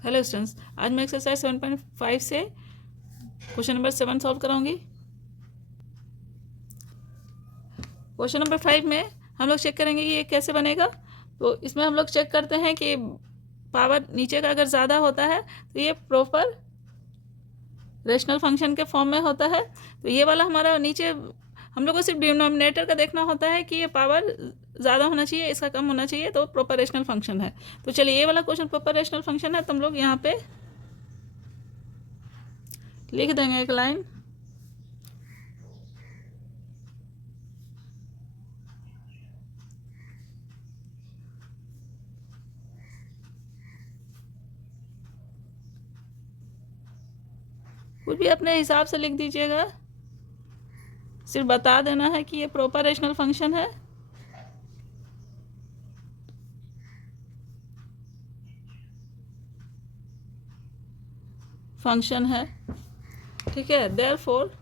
Hello students, आज मैं exercise 7.5 से क्वेश्चन नंबर 7 सॉल्व कराऊंगी। क्वेश्चन नंबर 5 में हम लोग चेक करेंगे कि ये कैसे बनेगा। तो इसमें हम लोग चेक करते हैं कि पावर नीचे का अगर ज़्यादा होता है तो ये प्रॉपर रेशनल फंक्शन के फॉर्म में होता है। तो ये वाला हमारा नीचे हम लोग को सिर्फ डिनोमिनेटर का देखना होता है कि ये पावर ज़्यादा होना चाहिए, इसका कम होना चाहिए, तो प्रॉपर रेशनल फंक्शन है। तो चलिए, ये वाला क्वेश्चन प्रॉपर रेशनल फंक्शन है, तो हम लोग यहाँ पे लिख देंगे एक लाइन। कुछ भी अपने हिसाब से लिख दीजिएगा, सिर्फ बता देना है कि ये प्रॉपर रेशनल फंक्शन है। फंक्शन है, ठीक है। देयरफॉर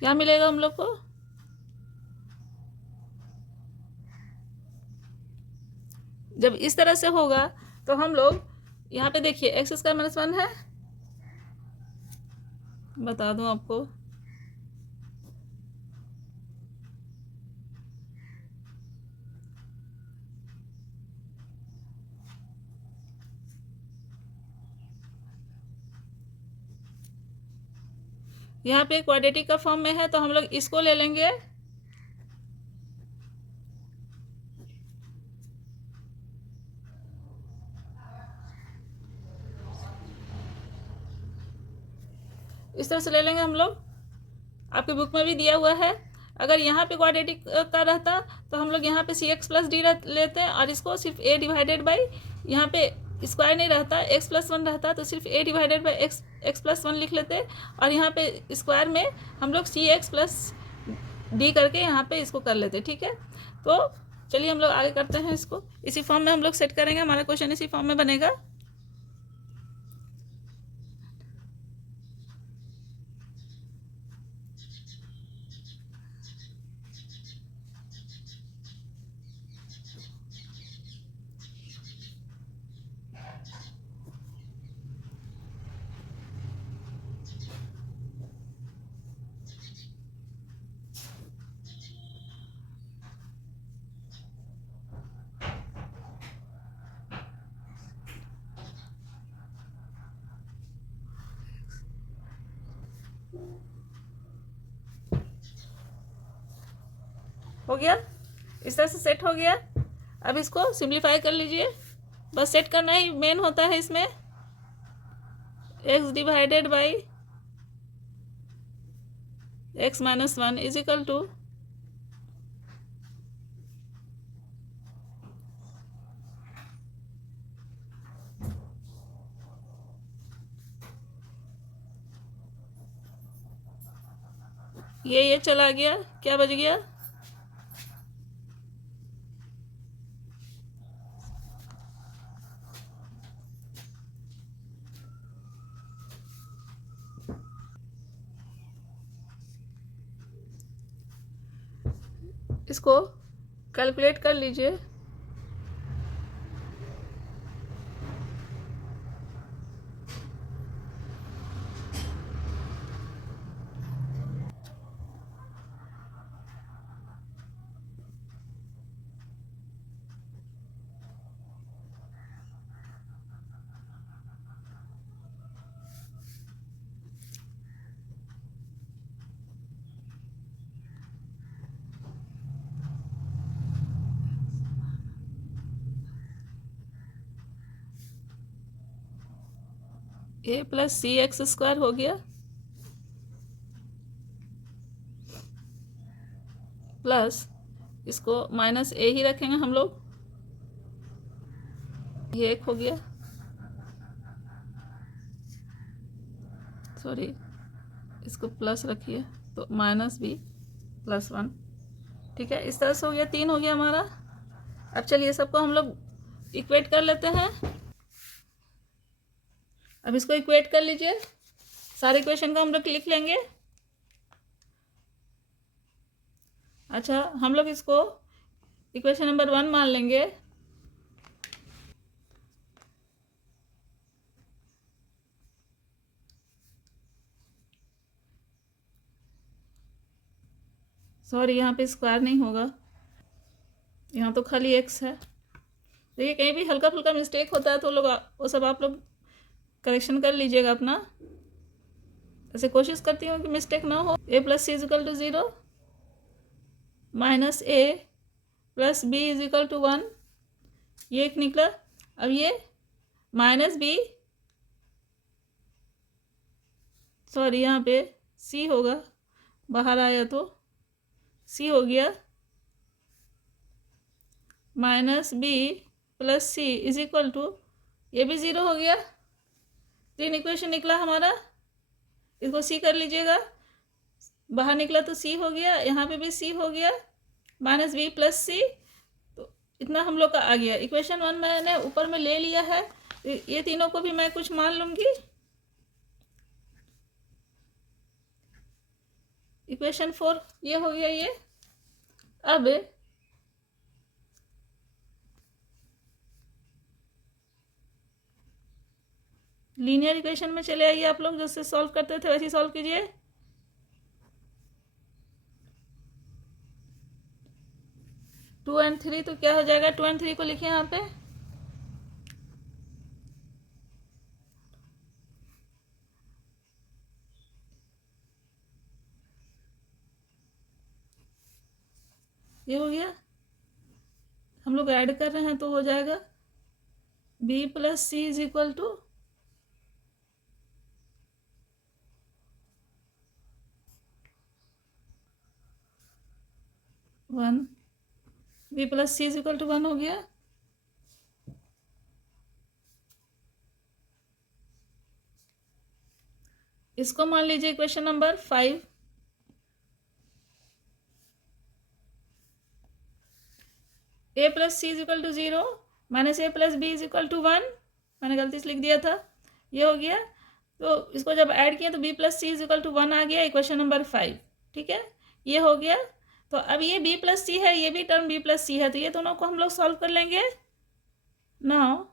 क्या मिलेगा हम लोग को? जब इस तरह से होगा तो हम लोग यहाँ पे देखिए x² - 1 है, बता दूं आपको। यहाँ पे क्वाड्रेटिक का फॉर्म में है तो हम लोग इसको ले लेंगे इस तरह से ले लेंगे हम लोग। आपके बुक में भी दिया हुआ है। अगर यहाँ पे क्वाड्रेटिक का रहता तो हम लोग यहाँ पे cx+d लेते हैं और इसको सिर्फ a डिवाइडेड बाई, यहाँ पे स्क्वायर नहीं रहता, x+1 रहता तो सिर्फ a डिवाइडेड बाई x+1 लिख लेते, और यहाँ पे स्क्वायर में हम लोग cx+d करके यहाँ पे इसको कर लेते, ठीक है। तो चलिए हम लोग आगे करते हैं, इसको इसी फॉर्म में हम लोग सेट करेंगे, हमारा क्वेश्चन इसी फॉर्म में बनेगा। हो गया, इस तरह से सेट हो गया। अब इसको सिंप्लीफाई कर लीजिए, बस सेट करना ही मेन होता है इसमें। x divided by x-1 is equal to ये चला गया, क्या बच गया? इसको कैलकुलेट कर लीजिए। a+cx² हो गया, प्लस इसको -a ही रखेंगे हम लोग, ये 1 हो गया, सॉरी, इसको प्लस रखिए, तो -b+1। ठीक है, इस तरह से हो गया, 3 हो गया हमारा। अब चलिए सबको हम लोग इक्वेट कर लेते हैं। अब इसको इक्वेट कर लीजिए, सारे इक्वेशन को हम लोग लिख लेंगे। अच्छा, हम लोग इसको इक्वेशन नंबर 1 मान लेंगे। सॉरी, यहाँ पे स्क्वायर नहीं होगा, यहाँ तो खाली x है। देखिए कहीं भी हल्का फुल्का मिस्टेक होता है तो लोग वो सब आप लोग करेक्शन कर लीजिएगा अपना। ऐसे कोशिश करती हूँ कि मिस्टेक ना हो। a + c = 0, -a + b = 1, ये एक निकला। अब ये -b, सॉरी यहाँ पे c होगा, बाहर आया तो c हो गया, -b + c = ये भी 0 हो गया। 3 इक्वेशन निकला हमारा, इसको c कर लीजिएगा, बाहर निकला तो c हो गया, यहाँ पे भी c हो गया, -b + c, तो इतना हम लोग का आ गया। इक्वेशन 1 मैंने ऊपर में ले लिया है, ये तीनों को भी मैं कुछ मान लूँगी। इक्वेशन 4 ये हो गया ये। अब लीनियर इक्वेशन में चले आइए, आप लोग जैसे सॉल्व करते थे वैसे सॉल्व कीजिए। टू एंड थ्री, तो क्या हो जाएगा, 2 और 3 को लिखिए यहाँ पे। ये हो गया, हम लोग ऐड कर रहे हैं तो हो जाएगा b + c = 1, b + c = 1 हो गया। इसको मान लीजिए equation number 5। a + c = 0, -a + b = 1, मैंने गलती से लिख दिया था, ये हो गया। तो इसको जब ऐड किया तो b + c = 1 आ गया, इक्वेशन नंबर 5। ठीक है, ये हो गया। तो अब ये b + c है, ये भी टर्म b + c है, तो ये दोनों को हम लोग सॉल्व कर लेंगे। नाउ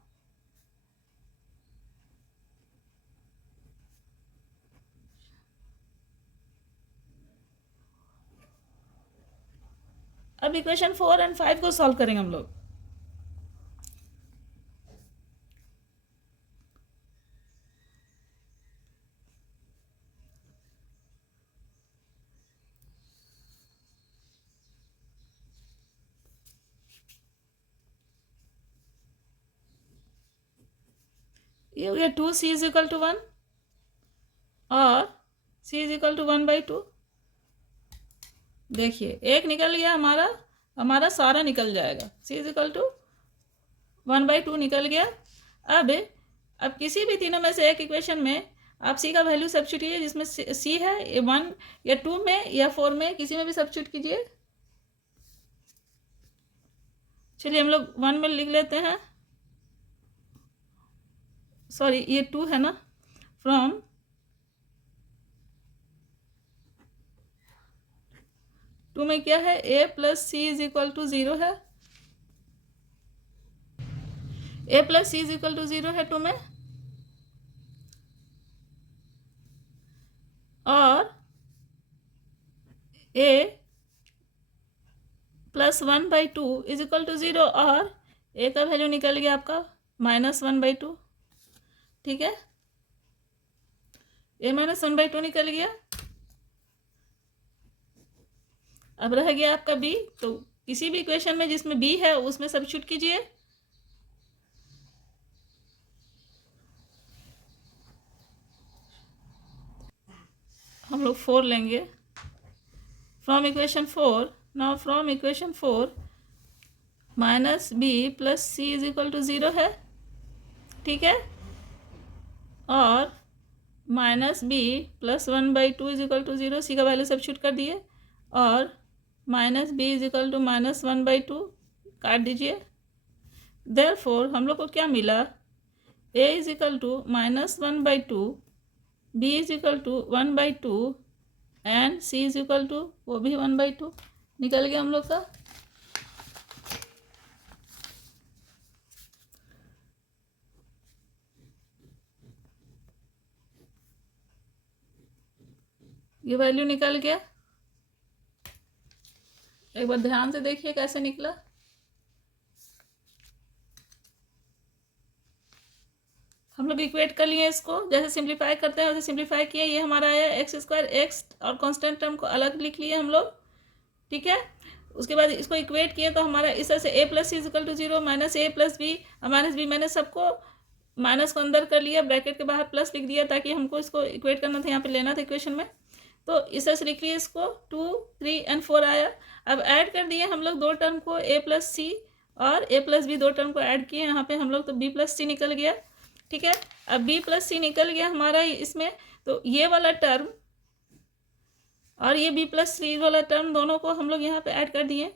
अब इक्वेशन 4 और 5 को सॉल्व करेंगे हम लोग। ये हो गया 2c = 1 और c = 1/2। देखिए एक निकल गया हमारा, हमारा सारा निकल जाएगा, c = 1/2 निकल गया। अब किसी भी तीनों में से एक इक्वेशन में आप c का वैल्यू सब्स्टिट्यूट कीजिए, जिसमें c है, ये 1 या 2 में या 4 में किसी में भी सब्स्टिट्यूट कीजिए। चलिए हम लोग 1 में लिख लेते हैं, सॉरी ये 2 है ना, फ्रॉम 2 में क्या है, a + c = 0 है, a + c = 0 है 2 में, और a + 1/2 = 0, और a का वैल्यू निकल गया आपका -1/2। ठीक है, a -1/2 निकल गया। अब रह गया आपका b, तो किसी भी इक्वेशन में जिसमें b है उसमें सब्स्टिट्यूट कीजिए। हम लोग 4 लेंगे, from equation 4। Now from equation 4 -b + c = 0 है, ठीक है, और minus B plus 1/2 is equal to 0, C का वैल्यू सब्स्टिट्यूट कर दिए, और minus B is equal to -1/2 काट दीजिए। देयरफॉर हम लोग को क्या मिला, A is equal to -1/2, B is equal to 1/2 and C is equal to वो भी 1/2 निकल गया हम लोग का। ये वैल्यू निकल गया। एक बार ध्यान से देखिए कैसे निकला। हम लोग इक्वेट कर लिए इसको, जैसे सिंप्लीफाई करते हैं वैसे सिंप्लीफाई किए। ये हमारा आया x² x और कांस्टेंट टर्म को अलग लिख लिए हम लोग, ठीक है। उसके बाद इसको इक्वेट किए तो हमारा इस तरह से a plus c is equal to 0, minus a plus b minus b, मैंने सबको माइनस को अंदर कर लिया, ब्रैकेट के बाहर प्लस लिख दिया ताकि हमको इसको इक्वेट करना था, यहाँ पे लेना था इक्वेशन में। तो इस तरह से लिख लिए इसको, 2, 3 एंड 4 आया। अब ऐड कर दिए हम लोग दो टर्म को, a प्लस सी और a प्लस बी, दो टर्म को ऐड किए यहाँ पे हम लोग, तो b प्लस सी निकल गया, ठीक है। अब b प्लस सी निकल गया हमारा इसमें, तो ये वाला टर्म और ये b प्लस सी वाला टर्म दोनों को हम लोग यहाँ पे ऐड कर दिए,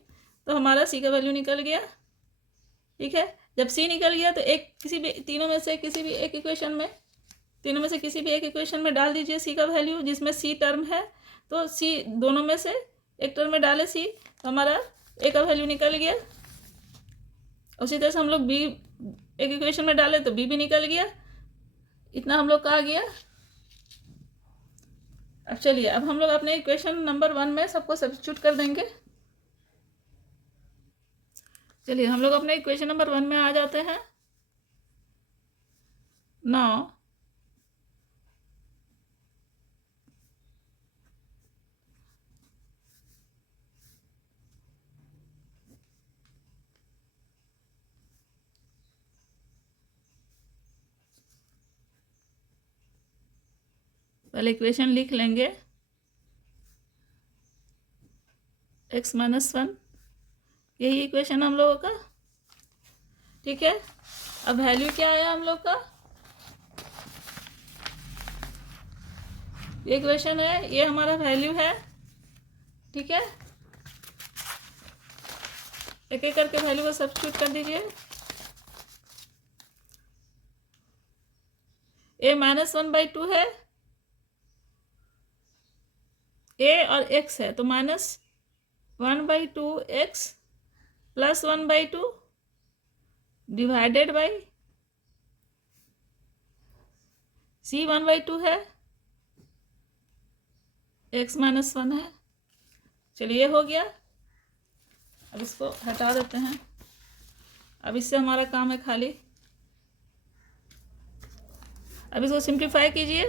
तो हमारा c का वैल्यू निकल गया, ठीक है। जब c निकल गया तो एक किसी भी तीनों में से किसी भी एक इक्वेशन में, तीनों में से किसी भी एक इक्वेशन में डाल दीजिए c का वैल्यू, जिसमें c टर्म है तो c दोनों में से एक टर्म में डाले c, तो हमारा a का वैल्यू निकल गया। उसी तरह से हम लोग b एक इक्वेशन में डाले तो b भी निकल गया। इतना हम लोग का आ गया। अब चलिए, अब हम लोग अपने इक्वेशन नंबर 1 में सबको सब्स्टिट्यूट कर देंगे। चलिए हम लोग अपने इक्वेशन नंबर 1 में आ जाते हैं। नाउ पहले इक्वेशन लिख लेंगे, x-1, यही इक्वेशन हम लोगों का, ठीक है। अब वैल्यू क्या आया हम लोग का, ये इक्वेशन है, ये हमारा वैल्यू है, ठीक है। एक एक करके वैल्यू को सब्स्टिट्यूट कर दीजिए। a -1/2 है, a और x है, तो -1/2 x plus 1/2 divided by c 1/2 है, x -1 है। चलिए हो गया। अब इसको हटा देते हैं, अब इससे हमारा काम है खाली। अब इसको सिंप्लीफाई कीजिए,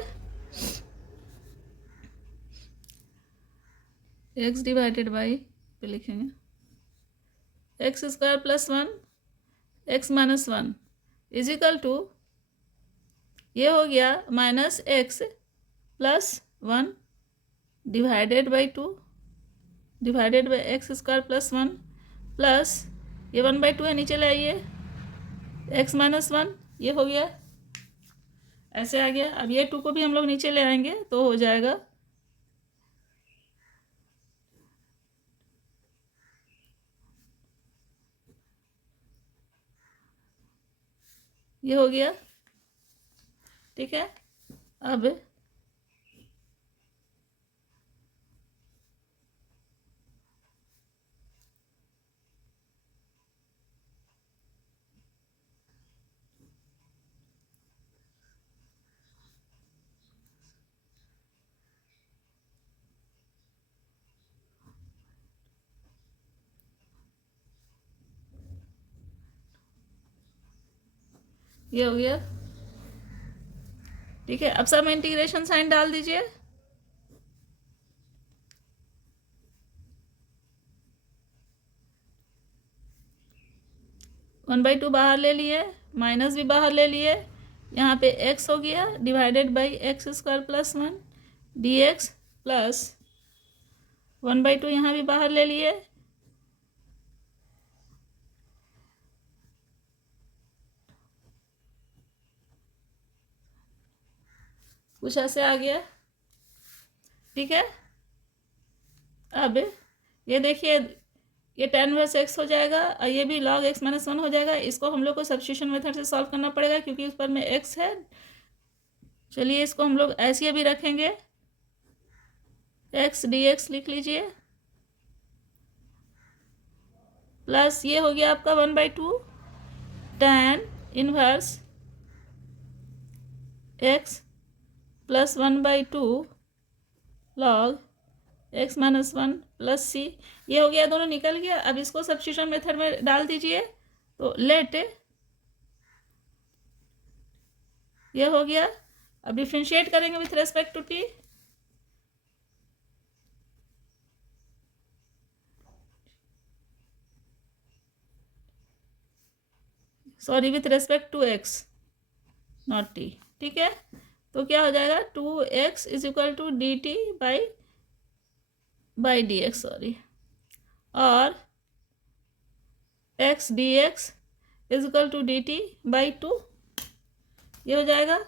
x डिवाइडेड बाई पे लिखेंगे x² plus 1 x -1 is equal to, ये हो गया -x plus 1 divided by 2 divided by x² plus 1 plus ये 1/2 है, नीचे ले आइए, x -1, ये हो गया, ऐसे आ गया। अब ये 2 को भी हम लोग नीचे ले आएंगे तो हो जाएगा, ये हो गया, ठीक है। अब ये हो गया, ठीक है। अब सब में इंटीग्रेशन साइन डाल दीजिए, (1/2) बाहर ले लिए, माइनस भी बाहर ले लिए, यहाँ पे x हो गया divided by x² plus 1 dx plus 1/2 यहाँ भी बाहर ले लिए, कुछ ऐसे आ गया, ठीक है। अब ये देखिए, ये tan इनवर्स x हो जाएगा और ये भी log x माइनस 1 हो जाएगा। इसको हम लोग को सब्स्टिट्यूशन मेथड से सॉल्व करना पड़ेगा क्योंकि उस पर में x है। चलिए इसको हम लोग ऐसे भी रखेंगे, x dx लिख लीजिए, प्लस ये हो गया आपका 1/2 tan inverse x plus 1/2 log x minus 1 plus c. ये हो गया, दोनों निकल गया। अब इसको सब्स्टिट्यूशन मेथड में डाल दीजिए, तो लेट ये हो गया। अब डिफ्रेंशिएट करेंगे with respect to t, sorry with respect to x not t, ठीक है। तो क्या हो जाएगा, 2x is equal to d t by d x, sorry, और x d x is equal to d t by 2, ये हो जाएगा।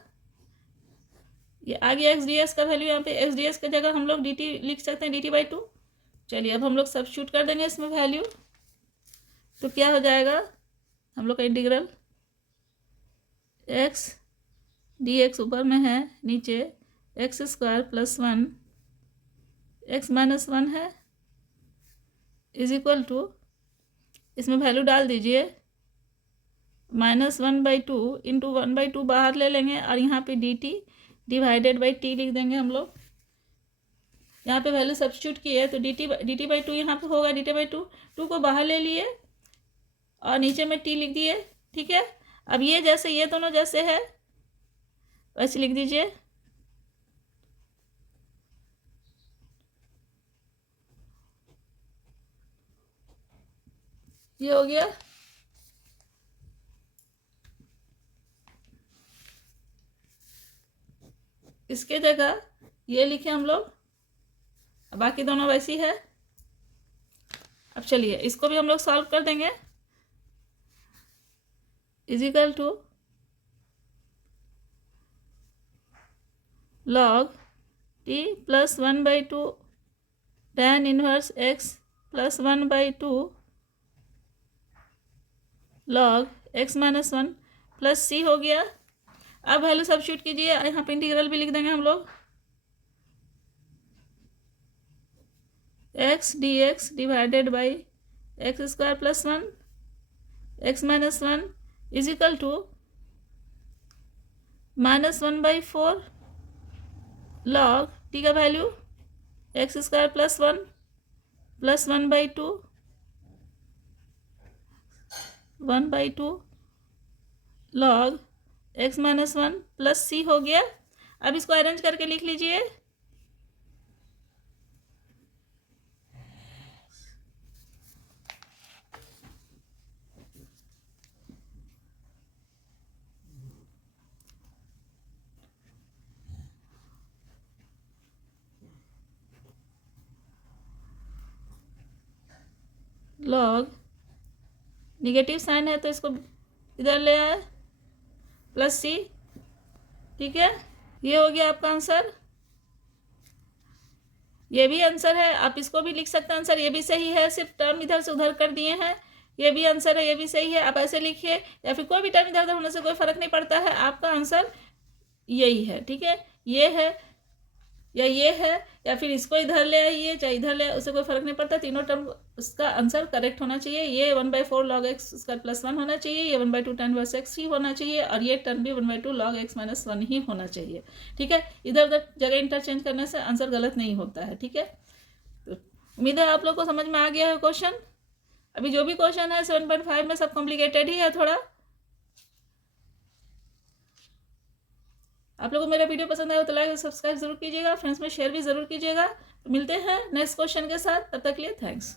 ये आ गया x डी एक्स का वैल्यू। यहाँ पे x डी एक्स की जगह हम लोग डी टी लिख सकते हैं, डी टी बाई 2। चलिए अब हम लोग सब्स्टिट्यूट कर देंगे इसमें वैल्यू, तो क्या हो जाएगा, हम लोग का इंटीग्रल x डी एक्स ऊपर में है, नीचे x square plus 1 x minus 1 है, इज इक्वल टू, इसमें वैल्यू डाल दीजिए, -1/2 इंटू 1/2 बाहर ले लेंगे और यहाँ पे D T divided by T लिख देंगे हम लोग। यहाँ पे वैल्यू सब्स्टिट्यूट की है तो डी टी बाई 2 यहाँ पे होगा, डी टी बाई 2 को बाहर ले लिए और नीचे में टी लिख दिए, ठीक है। अब ये जैसे ये दोनों जैसे है वैसे लिख दीजिए, ये हो गया। इसके जगह ये लिखे हम लोग, बाकी दोनों वैसी है। अब चलिए इसको भी हम लोग सॉल्व कर देंगे, is equal to log t plus 1/2 tan inverse x plus 1/2 log x minus 1 plus c हो गया। अब वैल्यू सब्स्टिट्यूट कीजिए, यहाँ पे इंटीग्रल भी लिख देंगे हम लोग, x d x divided by x square plus 1 x minus 1 is equal to -1/4 log t का value x square plus 1 plus 1/2 log x minus 1 plus c हो गया। अब इसको अरेंज करके लिख लीजिए, log निगेटिव साइन है तो इसको इधर ले आए, प्लस सी, ठीक है। ये हो गया आपका आंसर, ये भी आंसर है। आप इसको भी लिख सकते हैं आंसर, ये भी सही है, सिर्फ टर्म इधर से उधर कर दिए हैं। ये भी आंसर है, ये भी सही है। आप ऐसे लिखिए या फिर कोई भी टर्म इधर उधर होने से कोई फर्क नहीं पड़ता है, आपका आंसर यही है, ठीक है। ये है या ये है या फिर इसको इधर ले आइए चाहे इधर ले, उससे कोई फर्क नहीं पड़ता। तीनों टर्म उसका आंसर करेक्ट होना चाहिए। ये 1/4 log x स्क्वायर प्लस 1 होना चाहिए, ये 1/2 tan इनवर्स x ही होना चाहिए और ये टर्म भी 1/2 log x माइनस 1 ही होना चाहिए, ठीक है। इधर उधर जगह इंटरचेंज करने से आंसर गलत नहीं होता है, ठीक है। तो उम्मीद है आप लोग को समझ में आ गया है क्वेश्चन। अभी जो भी क्वेश्चन है 7.5 में सब कॉम्प्लिकेटेड ही है थोड़ा। आप लोगों को मेरा वीडियो पसंद आया तो लाइक और सब्सक्राइब जरूर कीजिएगा, फ्रेंड्स में शेयर भी जरूर कीजिएगा। तो मिलते हैं नेक्स्ट क्वेश्चन के साथ, तब तक के लिए थैंक्स।